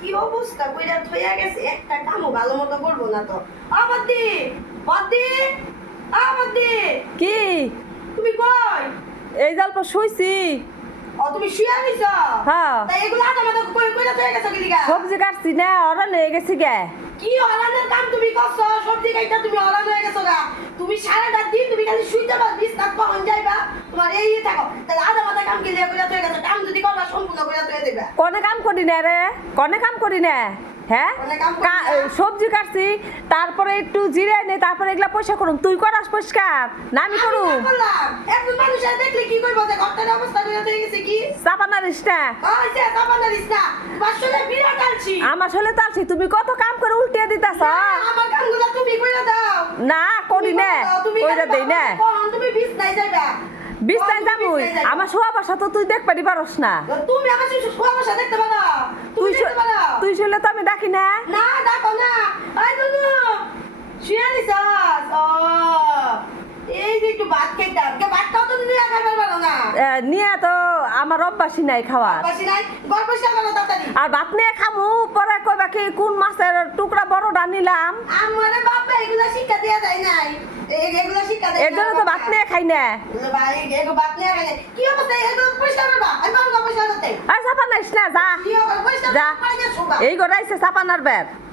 কি অবস্থা কইরা থইয়া গেছে, একটা কামও ভালো মতো করবো না তো। বদ্দি বদ্দি বদ্দি, কি তুমি কই? এই জল্প শুইছি। তুমি শুয়া নিছ? হ্যাঁ। তাই এগুলো আদা মাদা কইরা থইয়া গেছো কি লিগা? সবজি কাটছি না, ওরা নিয়ে গেছি গে। কি হলানের কাম তুমি করছো? সবজি কাইটা তুমি হলান হয়ে গেছো গা। তুমি সারাটা দিন তুমি খালি শুইতে পারো, বিছনাত কখন যাইবা, তোমার এই থাকো। তাহলে আদা মাদা কাম কি লিয়া কইরা থইয়া গেছো? কাম যদি করবা সম্পূর্ণ কইরা থইয়া দিবা। কনে কাম করি না রে, কনে কাম করি না। হ্যাঁ, কনে কাম করি না? সবজি কাটছি, তারপরে একটু জিরে নে, তারপরে এগুলা পয়সা করুম। তুই করাস পরিষ্কার না আমি করুম? এখন মানুষ আর দেখলে কি করবো, যে ঘরটার অবস্থা কইরা থইয়া গেছে কি? চাপা নারিস না। কইছে চাপা দাঁড়িস না, তোমার শরীরে বিরাট আলছি। আমার শরীরে তো আছি, তুমি কত কাম করে উল্টিয়ে দিতাছ। আমার কামগুলো তুমি কইরা দাও। না করি না, কইরা দেই না। তুমি বিছনায় যাইবা। বিছনায় যাবই, আমার শোয়া বসা তো তুই দেখ পারি পারস না। তুমি আমার শোয়া বসা দেখতে পারো? তুমি দেখতে পারো? তুই শুলে তো আমি ডাকি না। না দেখো না। আই দুনু শুয়ে নিছাস? ও এই যে একটু ভাত খাইতাম, কে ভাত খাও তুমি নিয়ে খাইবার পারো না? নিয়ে তো আমার অভ্যাসই নাই খাওয়ার। বাসি নাই, গল্প শেয়ার করো তাড়াতাড়ি। আর ভাত নিয়ে খামু, পরে কইবা কি কোন মাছের টুকরা বড়টা নিলাম। আমারে বাবা এগুলা শিক্ষা দেয়া যায় নাই, এগুলা শিক্ষা দেয় এর জন্য তো ভাত নিয়ে খাই না। ভাই এগুলো ভাত নিয়ে খাই নাই। কি অবস্থা, এগুলো পরিষ্কার করবা? আমি পারবো না পরিষ্কার করতে। আর চাপা নাইস না, যা কি হবে পরিষ্কার যা। করে শোবা। এই গড়াইছে চাপা নারবের।